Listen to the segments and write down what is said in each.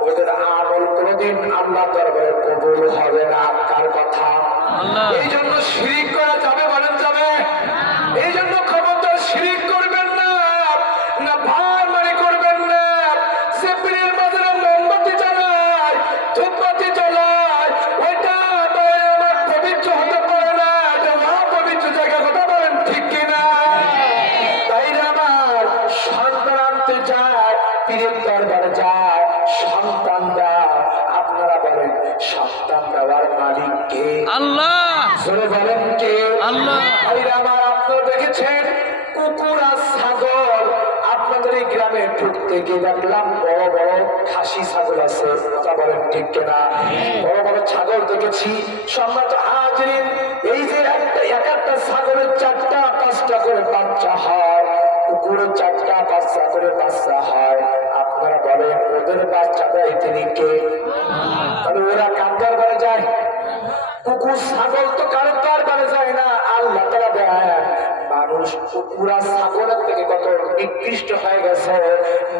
ওদের আমল কোনোদিন আল্লাহ দরবারে কবুল হবে না। কার কথা? দেওয়ার মালিক কে? আল্লাহ! জোরে বলেন কে? আল্লাহ। ভাইরা আমার আপনারা দেখেছেন? কুকুর আর ছাগল আপনাদের এই গ্রামে ঢুকতে গিয়ে দেখলাম বড় বড় খাসি ছাগল আছে। কথা বলেন ঠিক কিনা? বড় বড় ছাগল দেখেছি। সম্রাট হাজরিন এই যে একটা এক একটা ছাগলের চারটা পাঁচটা করে বাচ্চা হয়। কুকুরের চারটা পাঁচটা করে বাচ্চা হয়। আপনারা বলেন ওদের বাচ্চা দেয় তিনি কে? তাহলে ওরা পুরা ছাগলের থেকে কত নিকৃষ্ট হয়ে গেছে।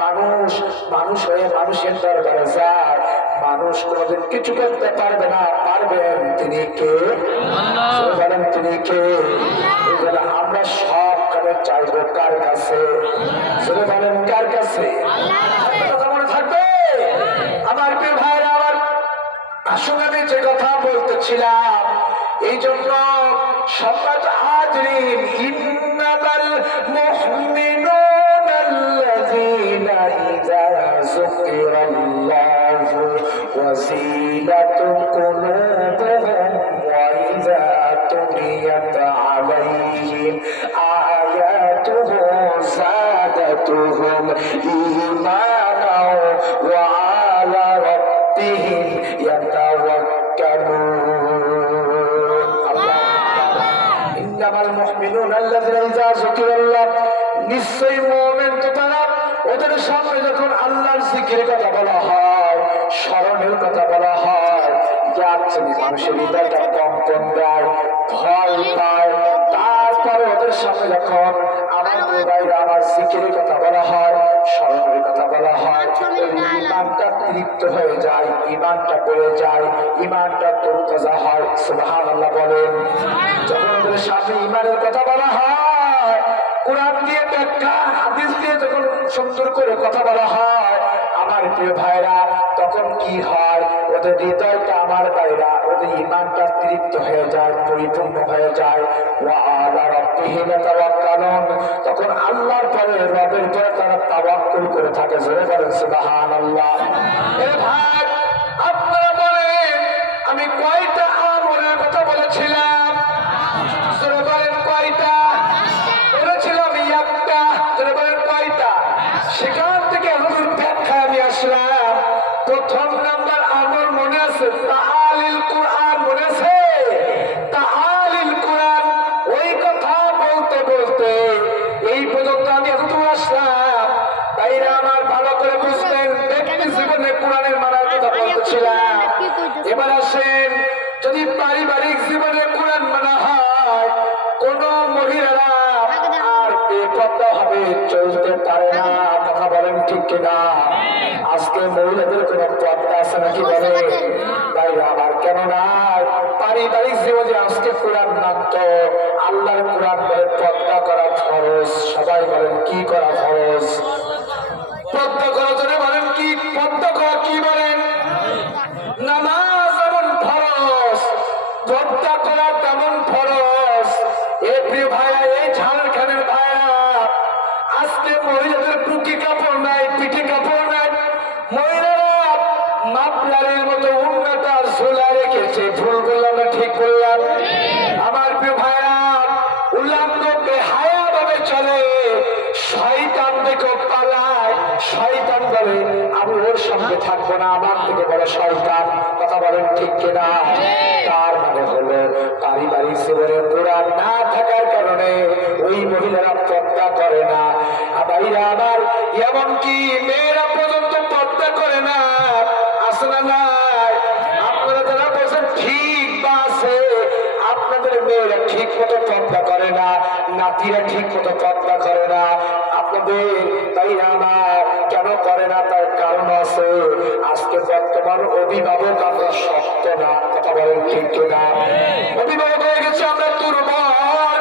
মানুষ মানুষ হয়ে মানুষের দরবারে যায়। মানুষ কোনোদিন কিছু করতে পারবে না। পারবেন তিনি কে? বলেন তিনি কে? আমরা সব কাজে চাইব কার কাছে? বলেন কার কাছে? থাকবে? আমার প্রিয় ভাইরা আমার আসলে আমি যে কথা বলতেছিলাম এই জন্য সম্পাদ হাজরিন عليهم آياته زادتهم إيمانا নিশ্চয়ই মোমেন তো তারা ওদের সামনে যখন আল্লাহর জিকিরের কথা বলা হয়, স্মরণের কথা বলা হয় মানুষের হৃদয়টা দেয়, ভয় পায়। তারপরে ওদের সামনে যখন আমার বাইরে আমার জিকিরের কথা বলা হয় কথা বলা হয়, ইমানটা তৃপ্ত হয়ে যায়, ইমানটা যায়, ইমানটা হয়। আল্লাহ বলেন। যখন ওদের সামনে ইমানের কথা বলা হয় কোরআন দিয়ে ব্যাখ্যা, হাদিস দিয়ে যখন সুন্দর করে কথা বলা হয়, আমার প্রিয় ভাইরা, তখন কি হয়? ওদের হৃদয়টা আমার ভাইরা ওদের ইমানটা তৃপ্ত হয়ে যায়, পরিপূর্ণ হয়ে যায়। তখন আল্লাহর পরে রবের পরে তারা তাওয়াক্কুল করে থাকে। জোরে বলেন, সুবহানাল্লাহ। এ ভাই, আপনারা বলেন, আমি কয়টা চলতে পারে না কথা বলেন ঠিক কিনা? আজকে মহিলাদের কোন পদ্মা আছে নাকি বলে তাই আমার কেন না পারিবারিক জীবনে আজকে কোরআন তো আল্লাহর কোরআন বলে পদ্মা করা খরচ সবাই বলেন কি করা ফরজ পদ্মা করা জন্য বলেন কি পদ্মা করা কি বলেন নামাজ এমন ফরজ পদ্মা করা তেমন ফরজ এ প্রিয় ভাইয়া এই ঝাড়খণ্ডের ভাইয়া আজকে মহিলাদের টুকি কাপড় নাই পিঠে কাপড় নাই মহিলারা মাপলারের মতো উন্নতা ঝোলা রেখেছে ভুল বললাম না ঠিক বললাম আমার প্রিয় ভাইয়া উল্লাঙ্গ বেহায়া ভাবে চলে শয়তান দেখো পালায় শয়তান বলে আমি ওর সঙ্গে থাকব না আমার থেকে বড় শয়তান। বলেন ঠিক কিনা? তার মানে হলো পারিবারিক জীবনে কোরআন না থাকার কারণে ওই মহিলারা পর্দা করে না। আবাইরা আমার এমনকি মেয়েরা পর্যন্ত পর্দা করে না। আসে না আপনারা যারা বলছেন ঠিক বা আছে আপনাদের মেয়েরা ঠিক মতো পর্দা করে না নাতিরা ঠিক মতো পর্দা করে না। আপনাদের তাই আমার কেন করে না, তার কারণ আছে, আজকে বর্তমান অভিভাবক আমরা শক্ত না। কথা বলেন ঠিক কিনা? অভিভাবক হয়ে গেছে আমরা দুর্বল।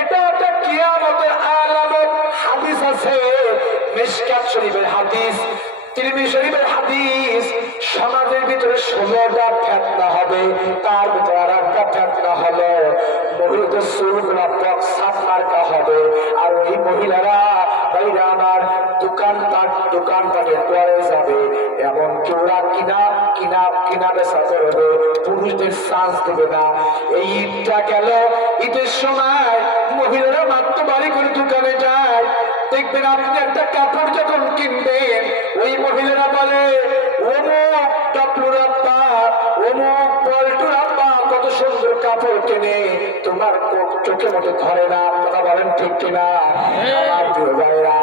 এটা একটা হাদিস আছে। শরীফের হাদিস তিরমি শরীফের হাদিস সমাজের ভিতরে ষোলোটা ফেতনা হবে, তার ভিতরে আর একটা ফেতনা হলো, মহিলাদের চুলগুলা পক্সাপ মার্কা হবে। আর ওই মহিলারা বাইরে আমার দোকান তার দোকান তাকে পরে যাবে। এমন কি ওরা কিনা কিনা কিনা বেচা করবে, পুরুষদের চান্স দেবে না। এই ঈদটা গেল, ঈদের সময় মহিলারা মাত্র বাড়ি করে দোকানে যায়। দেখবেন আপনি একটা কাপড় যখন কিনবেন, ওই মহিলারা বলে অমুক টাপলুর আব্বা অমুক পল্টুর আব্বা কত সুন্দর কাপড় কেনে। তোমার চোখে মতো ধরে না কথা বলেন ঠিক কিনা? আমার প্রিয় ভাইরা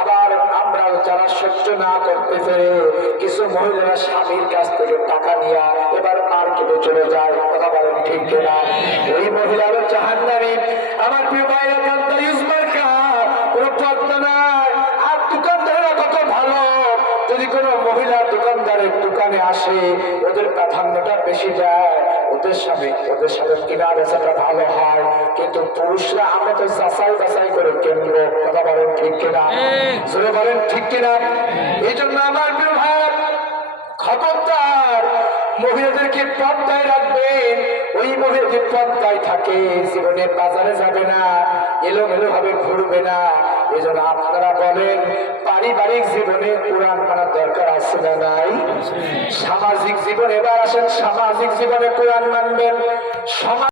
আবার আমরা যারা সহ্য না করতে পেরে কিছু মহিলারা স্বামীর কাছ থেকে টাকা নিয়ে এবার মার্কেটে চলে যায় কথা বলেন ঠিক কিনা? ওই মহিলারা জাহান্নামী। আমার প্রিয় ভাইরা আসে ওদের প্রাধান্যটা বেশি দেয়। ওদের সাথে ওদের সাথে কিনা বেচাটা ভালো হয়। কিন্তু পুরুষরা আমরা তো যাচাই বাছাই করে কেন্দ্র কথা বলেন ঠিক কিনা? জোরে বলেন ঠিক কিনা? এই জন্য আমার বিভাগ খবরদার মহিলাদেরকে পর্দায় রাখবেন ওই মহিলা যে পর্দায় থাকে, জীবনে বাজারে যাবে না, এলোমেলো ভাবে ঘুরবে না। এজন্য জন্য আপনারা বলেন, পারিবারিক জীবনে কোরআন মানার দরকার আছে না নাই? সামাজিক জীবনে, এবার আসেন, সামাজিক জীবনে কোরআন মানবেন। সমাজ